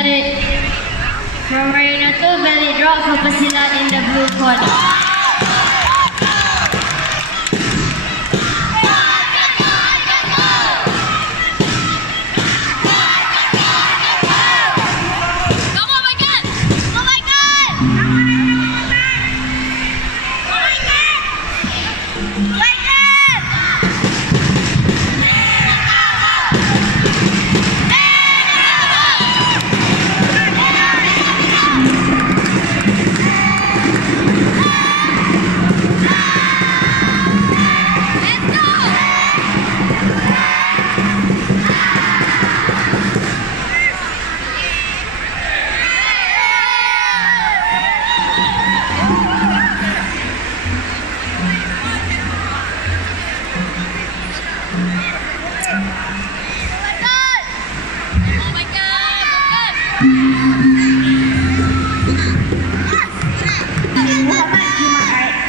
From Arena 2, belly drop for Pasilat in the blue corner.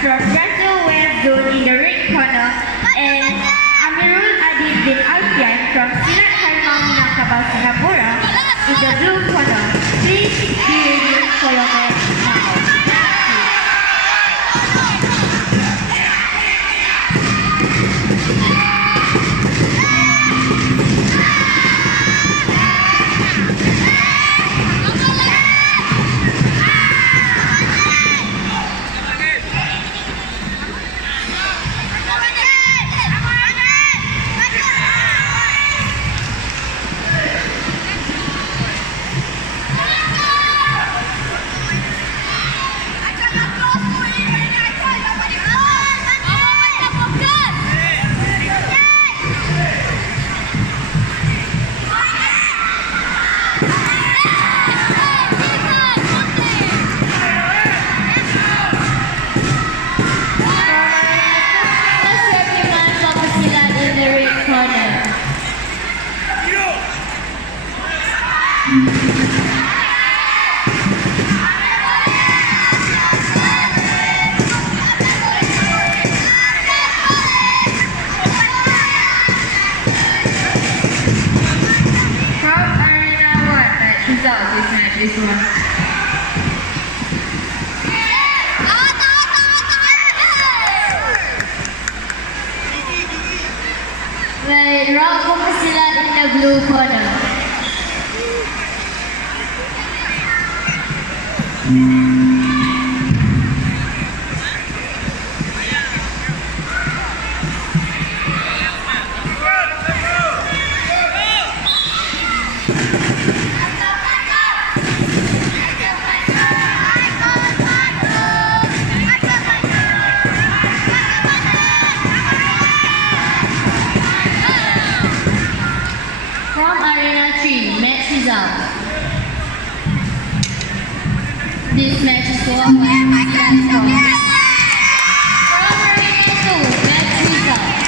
From Brazil were done in the red corner, and Amirul Adib bin Alfian from Silat Harimau Minangkabau Singapura in the blue corner. Please be ready for your match now. This one. Well, Rock Pasilat in the blue corner. This match is won by From Arena 2, match results.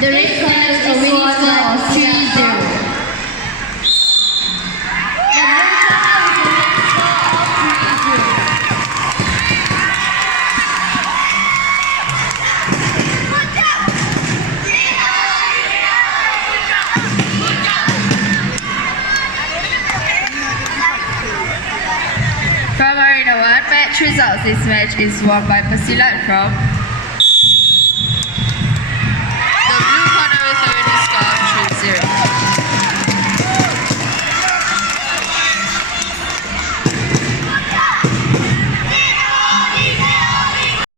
The red corner is a winning score of 3-0. The blue corner is a winning score of 3-0. From Arena 1 match results, this match is won by Pasilat from